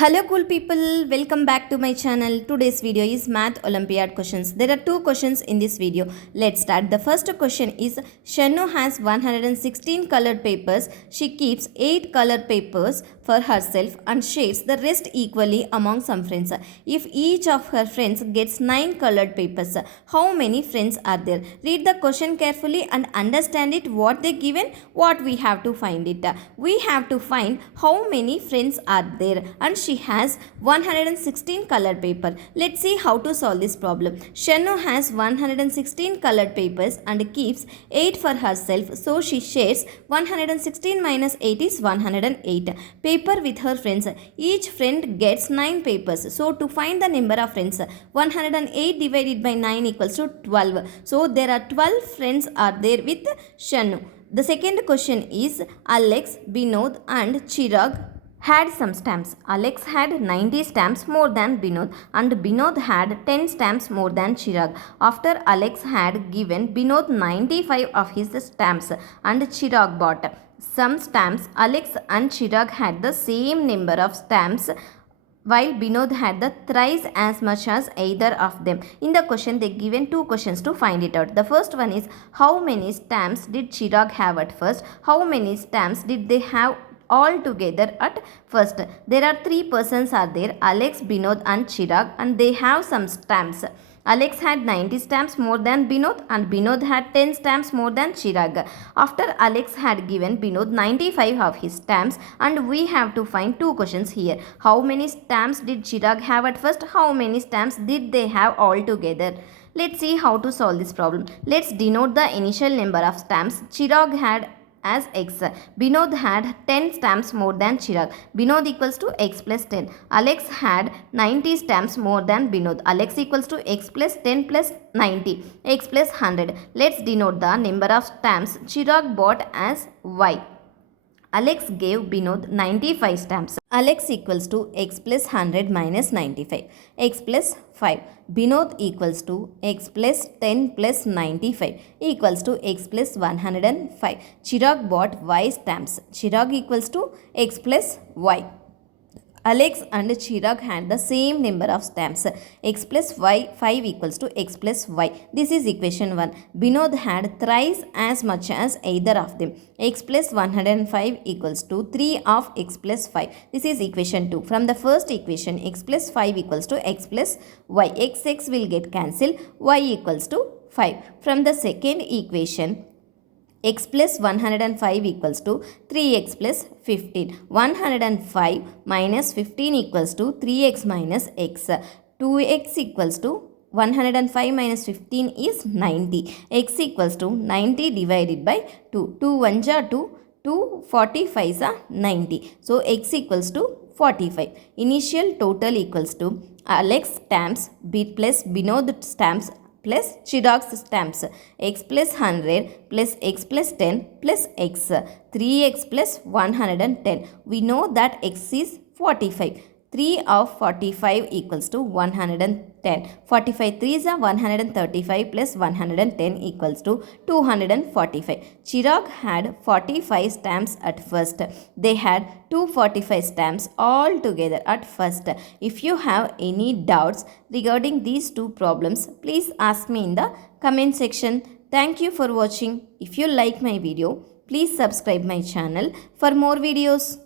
Hello cool people, welcome back to my channel. Today's video is Math Olympiad questions. There are two questions in this video. Let's start. The first question is Shanu has 116 colored papers. She keeps 8 colored papers for herself and shares the rest equally among some friends. If each of her friends gets 9 colored papers, how many friends are there? Read the question carefully and understand it. What they given, what we have to find it. We have to find how many friends are there, and she has 116 colored paper. Let's see how to solve this problem. Shanu has 116 colored papers and keeps 8 for herself, so she shares 116 minus 8 is 108 paper with her friends. Each friend gets 9 papers, so to find the number of friends, 108 divided by 9 equals to 12. So there are 12 friends are there with Shanu. The second question is Alex, Binod and Chirag had some stamps. Alex had 90 stamps more than Binod and Binod had 10 stamps more than Chirag. After Alex had given Binod 95 of his stamps and Chirag bought some stamps, Alex and Chirag had the same number of stamps while Binod had the thrice as much as either of them. In the question, they given two questions to find it out. The first one is how many stamps did Chirag have at first? How many stamps did they have all together at first? There are 3 persons are there, Alex, Binod and Chirag, and they have some stamps. Alex had 90 stamps more than Binod and Binod had 10 stamps more than Chirag. After Alex had given Binod 95 of his stamps, and we have to find two questions here. How many stamps did Chirag have at first? How many stamps did they have all together? Let's see how to solve this problem. Let's denote the initial number of stamps Chirag had as x. Binod had 10 stamps more than Chirag. Binod equals to x plus 10. Alex had 90 stamps more than Binod. Alex equals to x plus 10 plus 90. X plus 100. Let's denote the number of stamps Chirag bought as y. Alex gave Binod 95 stamps. Alex equals to x plus 100 minus 95. X plus 5. Binod equals to x plus 10 plus 95 equals to x plus 105. Chirag bought y stamps. Chirag equals to x plus y. Alex and Chirag had the same number of stamps. X plus y 5 equals to x plus y. This is equation 1. Binod had thrice as much as either of them. X plus 105 equals to 3 of x plus 5. This is equation 2. From the first equation, x plus 5 equals to x plus y. X will get cancelled. Y equals to 5. From the second equation, x plus 105 equals to 3x plus 15. 105 minus 15 equals to 3x minus x. 2x equals to 105 minus 15 is 90. X equals to 90 divided by 2. 2 1 ja 2. 2 45 are 90. So x equals to 45. Initial total equals to Alex stamps plus Binod stamps plus Chirag's stamps. X plus 100 plus x plus 10 plus x. 3x plus 110. We know that x is 45. 3 of 45 equals to 110. 45 3s are 135 plus 110 equals to 245. Chirag had 45 stamps at first. They had 245 stamps all together at first. If you have any doubts regarding these two problems, please ask me in the comment section. Thank you for watching. If you like my video, please subscribe my channel for more videos.